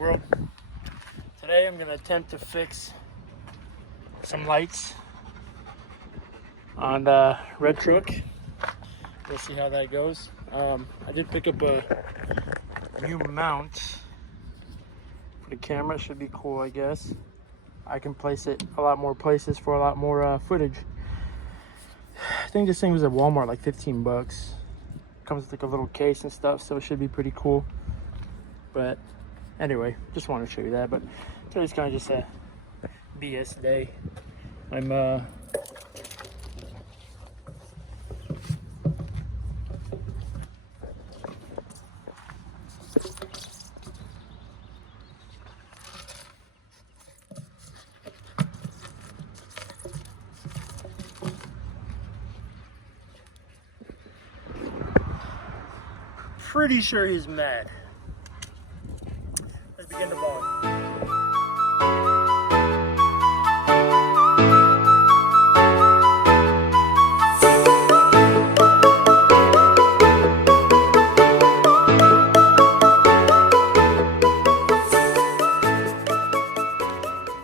world. Today I'm going to attempt to fix some lights on the red truck. We'll see how that goes. I did pick up a new mount for the camera. Should be cool, I guess. I can place it a lot more places for a lot more footage. I think this thing was at Walmart, like 15 bucks. Comes with like a little case and stuff, so it should be pretty cool. But anyway, just wanted to show you that. But today's kind of just a BS day. I'm pretty sure he's mad. Let's begin the vlog.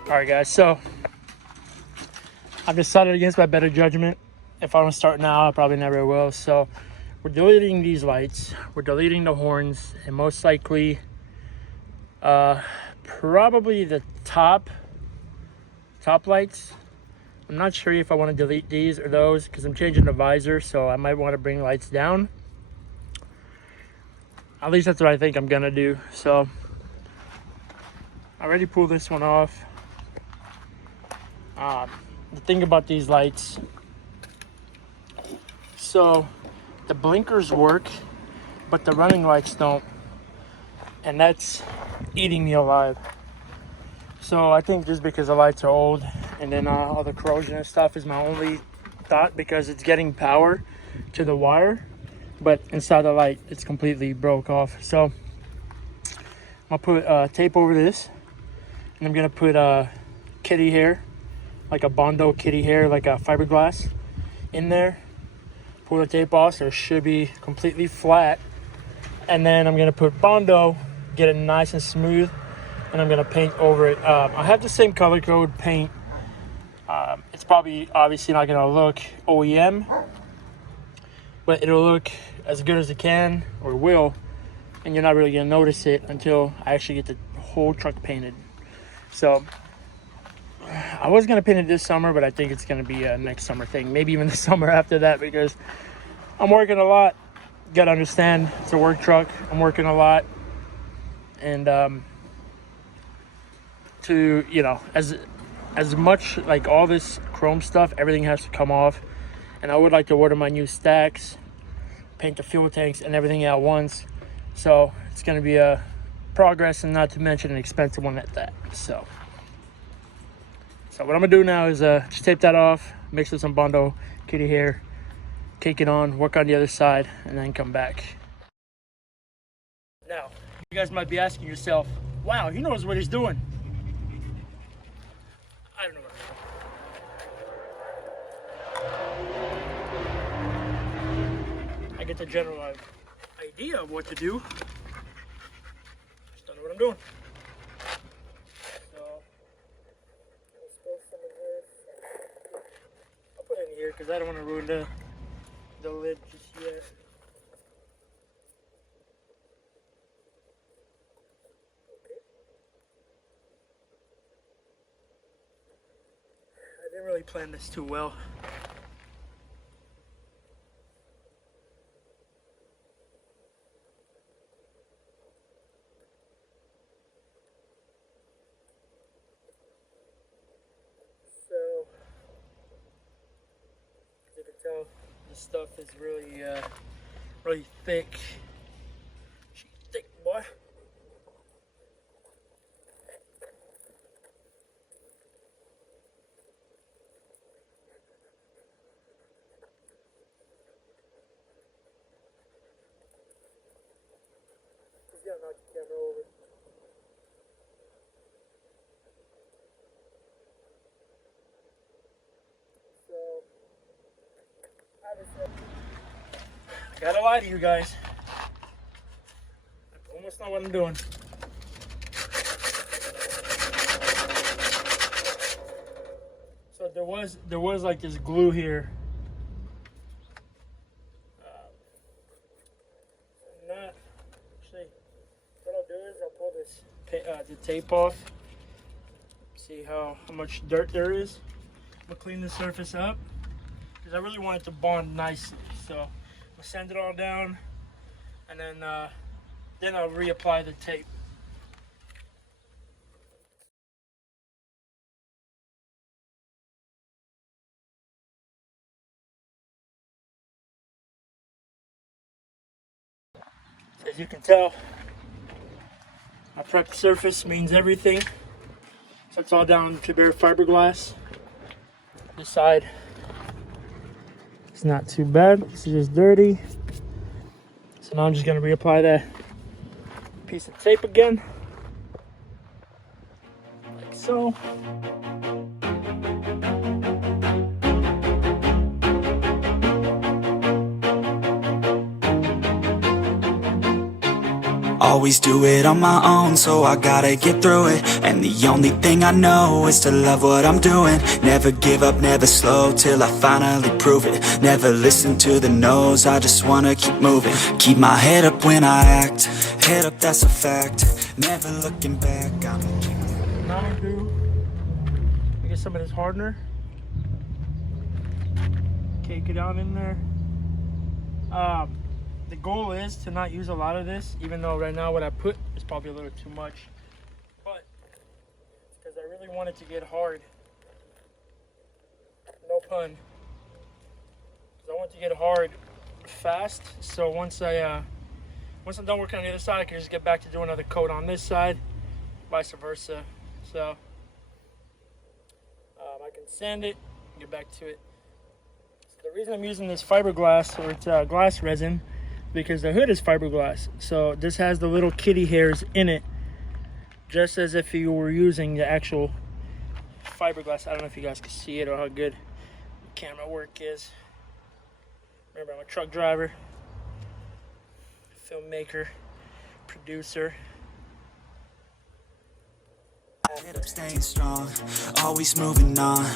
Alright guys, so I've decided against my better judgment. If I don't start now, I probably never will. So we're deleting these lights, we're deleting the horns, and most likely probably the top lights. I'm not sure if I want to delete these or those because I'm changing the visor, so I might want to bring lights down. At least that's what I think I'm gonna do. So I already pulled this one off. The thing about these lights, so the blinkers work, but the running lights don't. And that's eating me alive. So I think just because the lights are old and then all the corrosion and stuff is my only thought, because it's getting power to the wire, but inside the light, it's completely broke off. So I'll put tape over this, and I'm gonna put kitty hair, like a Bondo kitty hair, like a fiberglass in there. Pull the tape off so it should be completely flat, and then I'm gonna put Bondo, get it nice and smooth, and I'm gonna paint over it. I have the same color code paint. It's probably obviously not gonna look OEM, but it'll look as good as it can, or will, and you're not really gonna notice it until I actually get the whole truck painted. So I was gonna paint it this summer, but I think it's gonna be a next summer thing, maybe even the summer after that, because I'm working a lot. You gotta understand, it's a work truck. I'm working a lot, and to, you know, as much like all this chrome stuff, everything has to come off, and I would like to order my new stacks, paint the fuel tanks and everything at once. So it's gonna be a progress, and not to mention an expensive one at that. So what I'm gonna do now is just tape that off, mix with some Bondo kitty hair, cake it on, work on the other side, and then come back. Now, you guys might be asking yourself, wow, he knows what he's doing. I don't know what I'm doing. I get the general idea of what to do. Just don't know what I'm doing. Because I don't want to ruin the lid just yet. Okay. I didn't really plan this too well. This stuff is really really thick. She's thick, boy. Just gotta knock the camera over. I gotta lie to you guys. I almost know what I'm doing. there was like this glue here. Not actually. What I'll do is I'll pull this the tape off. See how much dirt there is. I'm gonna clean the surface up because I really want it to bond nicely. So we'll sand it all down, and then I'll reapply the tape. So as you can tell, my prepped surface means everything. So it's all down to bare fiberglass. This side, it's not too bad. This is just dirty. So now I'm just gonna reapply that piece of tape again, like so. Always do it on my own, so I gotta get through it. And the only thing I know is to love what I'm doing. Never give up, never slow, till I finally prove it. Never listen to the no's, I just wanna keep moving. Keep my head up when I act, head up, that's a fact. Never looking back, I'm looking. Now I'm gonna get some of this hardener. Cake it down in there. The goal is to not use a lot of this, even though right now what I put is probably a little too much. But because I really want it to get hard. No pun. I want it to get hard fast. So once I'm done working on the other side, I can just get back to doing another coat on this side, vice versa. So I can sand it and get back to it. So the reason I'm using this fiberglass, or it's glass resin, because the hood is fiberglass, so this has the little kitty hairs in it, just as if you were using the actual fiberglass. I don't know if you guys can see it or how good the camera work is. Remember, I'm a truck driver, filmmaker, producer. Head up, staying strong, always moving on.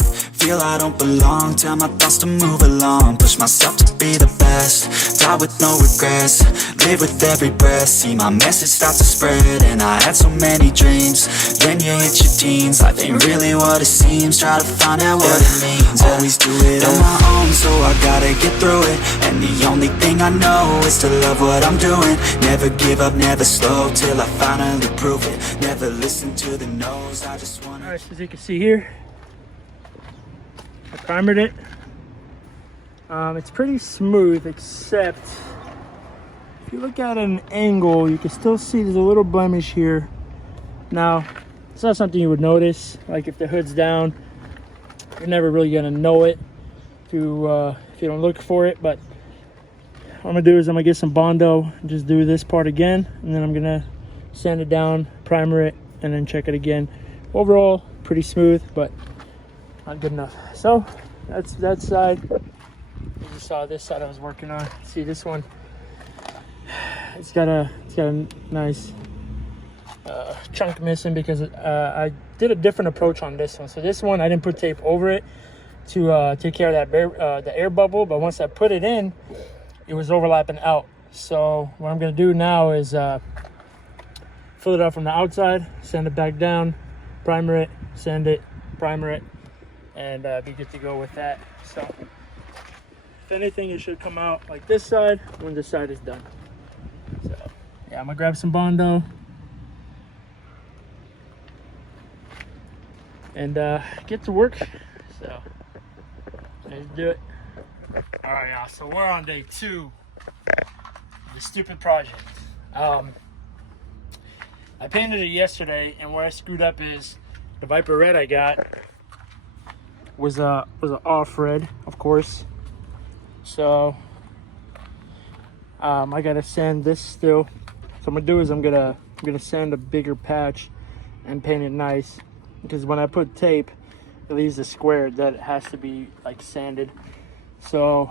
Feel I don't belong, tell my thoughts to move along. Push myself to be the best, die with no regrets. Live with every breath, see my message start to spread. And I had so many dreams, then you hit your teens. Life ain't really what it seems, try to find out what it means. Always do it on my own, so I gotta get through it. And the only thing I know is to love what I'm doing. Never give up, never slow, till I finally prove it. Never listen to the no's, I just wanna. Alright, so as you can see here, I primered it. It's pretty smooth, except if you look at an angle, you can still see there's a little blemish here. Now, it's not something you would notice. Like if the hood's down, you're never really gonna know it if you don't look for it. But what I'm gonna do is I'm gonna get some Bondo and just do this part again, and then I'm gonna sand it down, primer it, and then check it again. Overall, pretty smooth, but not good enough. So that's that side. You just saw this side I was working on. See this one? It's got a nice chunk missing because I did a different approach on this one. So this one I didn't put tape over it to take care of that the air bubble, but once I put it in, it was overlapping out. So what I'm gonna do now is fill it up from the outside, sand it back down, primer it, sand it, primer it, and be good to go with that. So if anything, it should come out like this side when this side is done. So yeah, I'm gonna grab some Bondo and get to work. So let's do it. All right, y'all, so we're on day 2 of the stupid project. I painted it yesterday, and where I screwed up is the Viper Red I got was an off red, of course. So I gotta sand this still. So I'm gonna do is I'm gonna sand a bigger patch and paint it nice, because when I put tape, it leaves a square that has to be like sanded. So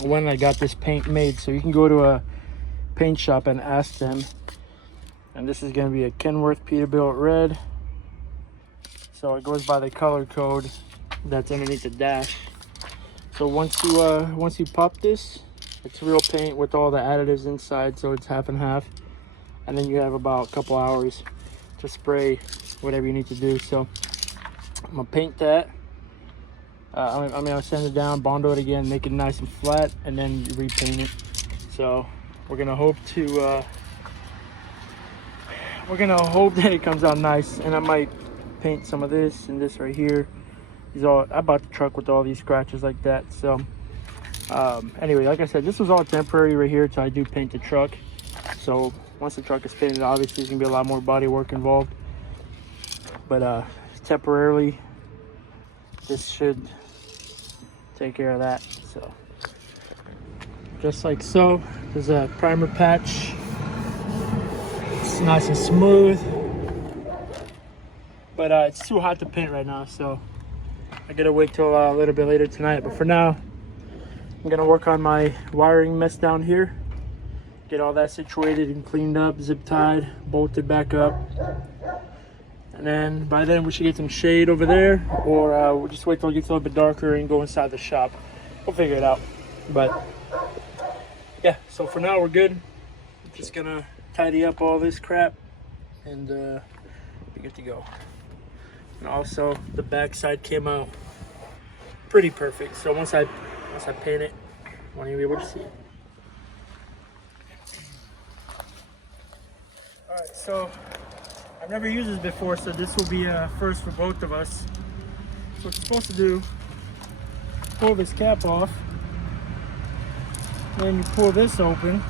when I got this paint made, so you can go to a paint shop and ask them. And this is going to be a Kenworth Peterbilt red. So it goes by the color code that's underneath the dash. So once you pop this, it's real paint with all the additives inside, so it's half and half. And then you have about a couple hours to spray whatever you need to do. So I'm gonna paint that. I'll sand it down, bondo it again, make it nice and flat, and then you repaint it. So we're gonna hope that it comes out nice. And I might paint some of this and this right here. I bought the truck with all these scratches like that. So anyway, like I said, this was all temporary right here till I do paint the truck. So once the truck is painted, obviously there's gonna be a lot more body work involved, but temporarily this should take care of that. So just like so, there's a primer patch. It's nice and smooth, but it's too hot to paint right now, so I gotta wait till a little bit later tonight. But for now, I'm gonna work on my wiring mess down here, get all that situated and cleaned up, zip tied, bolted back up, and then by then we should get some shade over there, or we'll just wait till it gets a little bit darker and go inside the shop. We'll figure it out. But yeah, so for now we're good. I'm just gonna tidy up all this crap and be good to go. And also the backside came out pretty perfect. So once I paint it, I want you to be able to see it. All right, so I've never used this before, so this will be a first for both of us. So what you're supposed to do, pull this cap off, then you pull this open,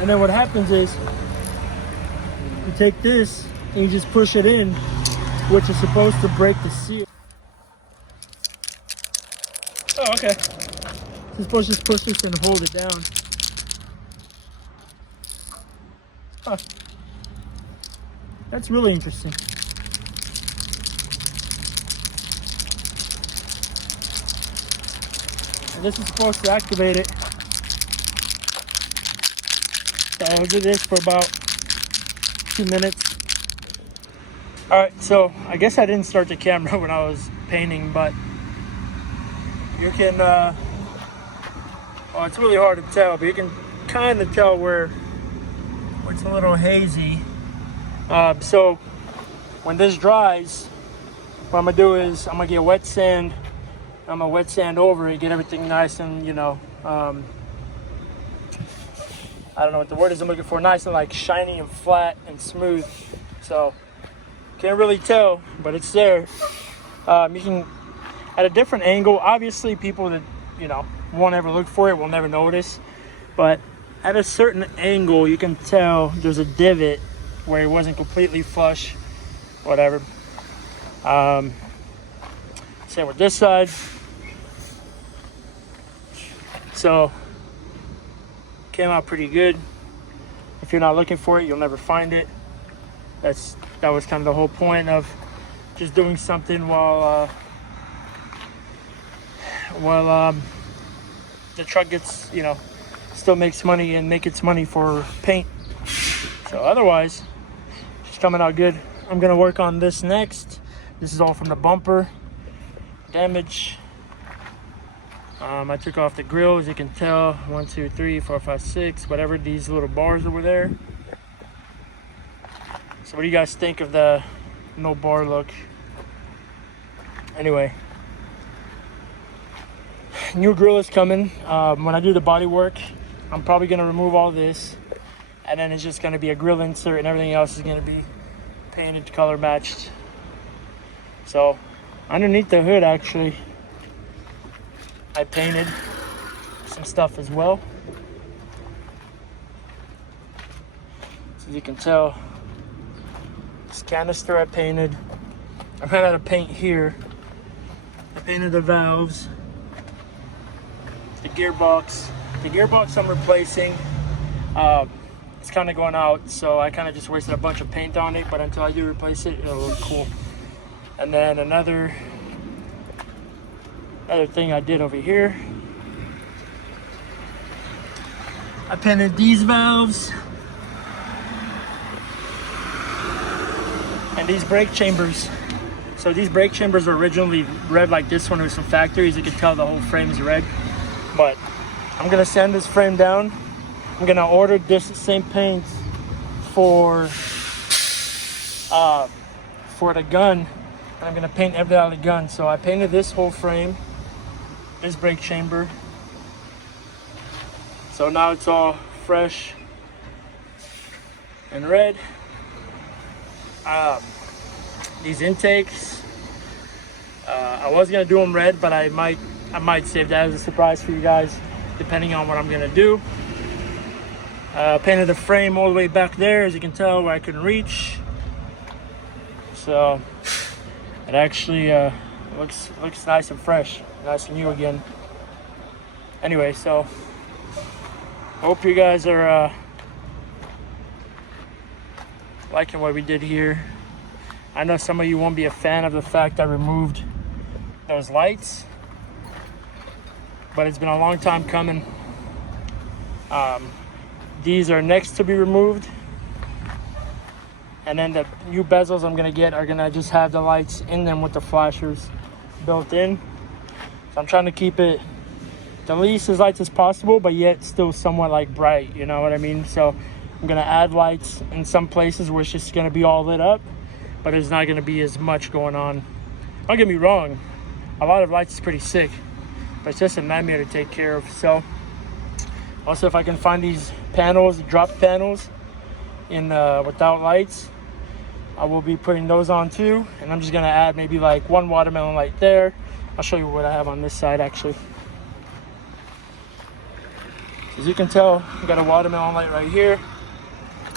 and then what happens is you take this and you just push it in, which is supposed to break the seal. Oh, okay. You're supposed to just push this and hold it down. Huh. That's really interesting. And this is supposed to activate it. So I'll do this for about 2 minutes. Alright, so I guess I didn't start the camera when I was painting, but you can, well, it's really hard to tell, but you can kind of tell where it's a little hazy. So when this dries, what I'm gonna do is I'm gonna get wet sand. I'm gonna wet sand over it, get everything nice and, you know, I don't know what the word is I'm looking for, nice and like shiny and flat and smooth. So can't really tell, but it's there. You can, at a different angle, obviously people that, you know, won't ever look for it will never notice, but at a certain angle you can tell there's a divot where it wasn't completely flush, whatever. Same with this side. So came out pretty good. If you're not looking for it, you'll never find it. That was kind of the whole point of just doing something while the truck gets, you know, still makes money and make its money for paint. So otherwise, it's coming out good. I'm gonna work on this next. This is all from the bumper damage. I took off the grill, as you can tell, 1, 2, 3, 4, 5, 6, whatever, these little bars over there. So what do you guys think of the no bar look? Anyway, new grill is coming. When I do the body work, I'm probably gonna remove all this, and then it's just gonna be a grill insert, and everything else is gonna be painted, color matched. So underneath the hood, actually, I painted some stuff as well. So as you can tell, this canister I painted. I ran out of paint here. I painted the valves, the gearbox. The gearbox I'm replacing. It's kind of going out, so I kind of just wasted a bunch of paint on it, but until I do replace it, it'll look cool. And then another thing I did over here, I painted these valves, and these brake chambers. So these brake chambers were originally red like this one with some factories. You can tell the whole frame is red. But I'm gonna sand this frame down. I'm gonna order this same paint for the gun. And I'm gonna paint everything out of the gun. So I painted this whole frame, this brake chamber. So now it's all fresh and red. These intakes, I was gonna do them red, but I might save that as a surprise for you guys, depending on what I'm gonna do. Painted the frame all the way back there, as you can tell, where I couldn't reach. So it actually looks nice and fresh, nice and new again. Anyway, so hope you guys are liking what we did here. I know some of you won't be a fan of the fact I removed those lights, but it's been a long time coming. These are next to be removed, and then the new bezels I'm gonna get are gonna just have the lights in them with the flashers built in. So I'm trying to keep it the least as light as possible, but yet still somewhat like bright, you know what I mean? So I'm gonna add lights in some places where it's just gonna be all lit up, but there's not gonna be as much going on. Don't get me wrong, a lot of lights is pretty sick, but it's just a nightmare to take care of. So also, if I can find these panels, drop panels in without lights, I will be putting those on too. And I'm just gonna add maybe like one watermelon light there. I'll show you what I have on this side actually. As you can tell, I got a watermelon light right here.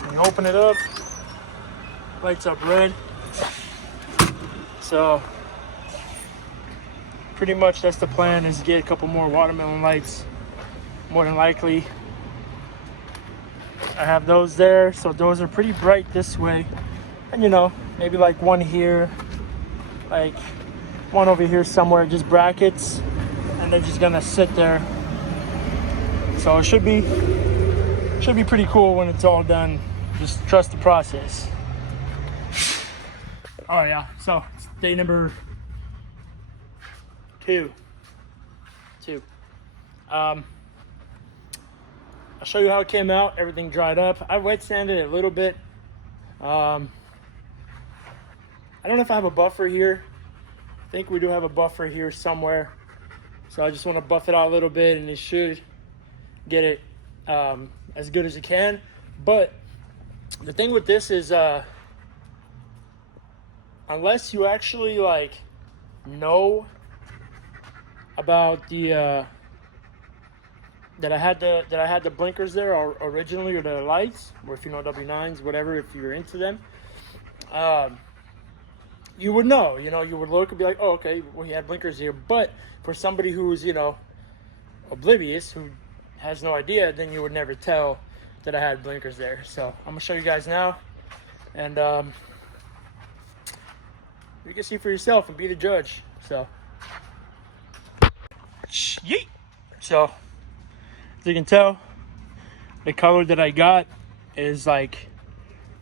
And you open it up, lights up red. So pretty much that's the plan, is get a couple more watermelon lights. More than likely I have those there, so those are pretty bright this way, and you know, maybe like one here, like one over here somewhere, just brackets, and they're just gonna sit there. So it should be pretty cool when it's all done. Just trust the process. Oh yeah, so it's day number two. I'll show you how it came out. Everything dried up. I wet sanded it a little bit. I don't know if I have a buffer here. I think we do have a buffer here somewhere. So I just want to buff it out a little bit, and it should get it as good as it can. But the thing with this is, unless you actually like know about the that I had the blinkers there originally, or the lights, or if you know W9s, whatever, if you're into them, you would know, you know, you would look and be like, oh, okay, well, he had blinkers here. But for somebody who's, you know, oblivious, who has no idea, then you would never tell that I had blinkers there. So I'm gonna show you guys now, and you can see for yourself and be the judge. So yeet. So as you can tell, the color that I got is like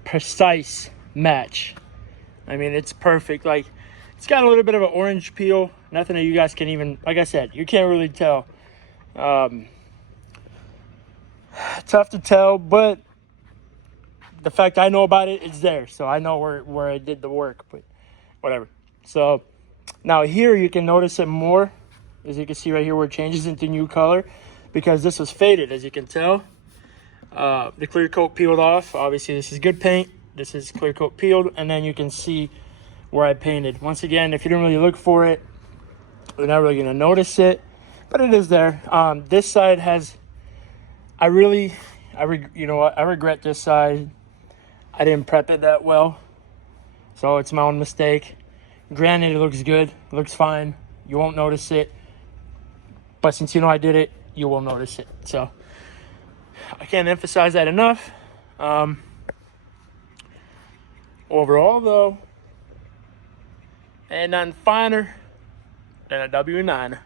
precise match. I mean, it's perfect. Like, it's got a little bit of an orange peel. Nothing that you guys can even, like I said, you can't really tell. Tough to tell, but the fact I know about it, it's there. So I know where I did the work, but whatever. So now here you can notice it more. As you can see right here where it changes into new color, because this was faded, as you can tell. The clear coat peeled off. Obviously this is good paint. This is clear coat peeled, and then you can see where I painted. Once again, if you don't really look for it, you're not really gonna notice it, but it is there. This side has, you know what, I regret this side. I didn't prep it that well, so it's my own mistake. Granted, it looks good, it looks fine. You won't notice it, but since you know I did it, you will notice it. So I can't emphasize that enough. Overall though, ain't nothing finer than a W9.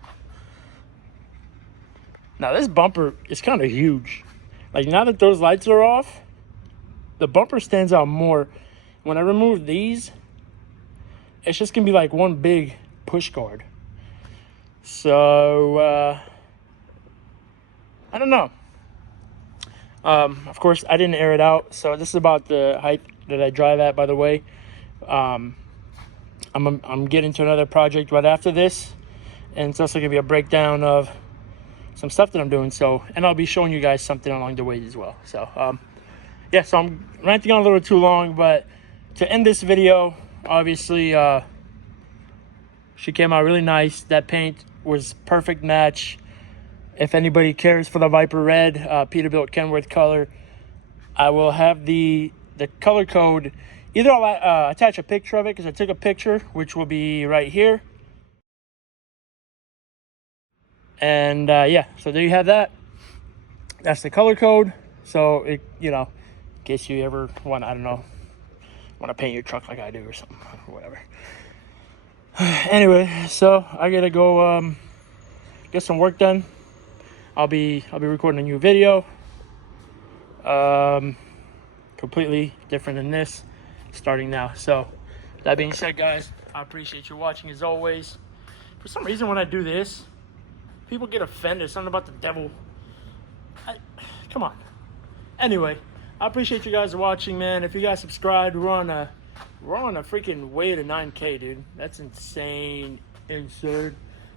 Now this bumper is kind of huge. Like, now that those lights are off, the bumper stands out more. When I removed these, it's just gonna be like one big push guard. So I don't know. Of course, I didn't air it out, so this is about the height that I drive at, by the way. I'm getting to another project right after this, and it's also gonna be a breakdown of some stuff that I'm doing. So, and I'll be showing you guys something along the way as well. So yeah, so I'm ranting on a little too long, but to end this video, obviously she came out really nice. That paint was perfect match. If anybody cares for the Viper Red, Peterbilt Kenworth color, I will have the color code. Either I'll attach a picture of it, because I took a picture, which will be right here. And yeah, so there you have that. That's the color code. So it, you know, in case you ever want, I don't know, want to paint your truck like I do or something, or whatever. Anyway, so I gotta go get some work done. I'll be recording a new video, completely different than this, starting now. So that being said, guys, I appreciate you watching as always. For some reason, when I do this, people get offended. Something about the devil. Come on. Anyway, I appreciate you guys watching, man. If you guys subscribed, we're on a freaking way to 9K, dude. That's insane.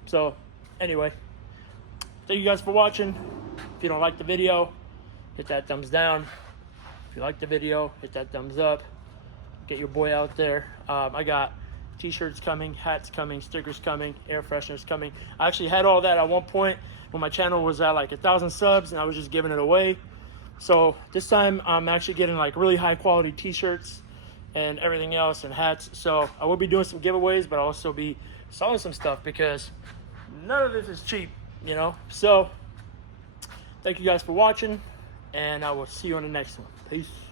So anyway, thank you guys for watching. If you don't like the video, hit that thumbs down. If you like the video, hit that thumbs up. Get your boy out there. I got t-shirts coming, hats coming, stickers coming, air fresheners coming. I actually had all that at one point when my channel was at like 1,000 subs, and I was just giving it away. So this time I'm actually getting like really high quality t-shirts and everything else, and hats. So I will be doing some giveaways, but I'll also be selling some stuff, because none of this is cheap, you know. So thank you guys for watching, and I will see you on the next one. Peace.